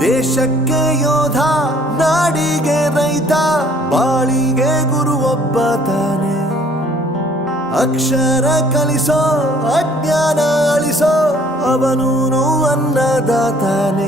ದೇಶಕ್ಕೆ ಯೋಧ ನಾಡಿಗೆ ರೈತ ಬಾಳಿಗೆ ಗುರು ಒಬ್ಬ ತಾನೆ. ಅಕ್ಷರ ಕಲಿಸೋ ಅಜ್ಞಾನ ಅಳಿಸೋ ಅವನೂನು ಅನ್ನದಾತಾನೆ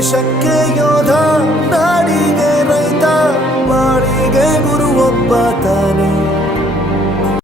aquello da nada.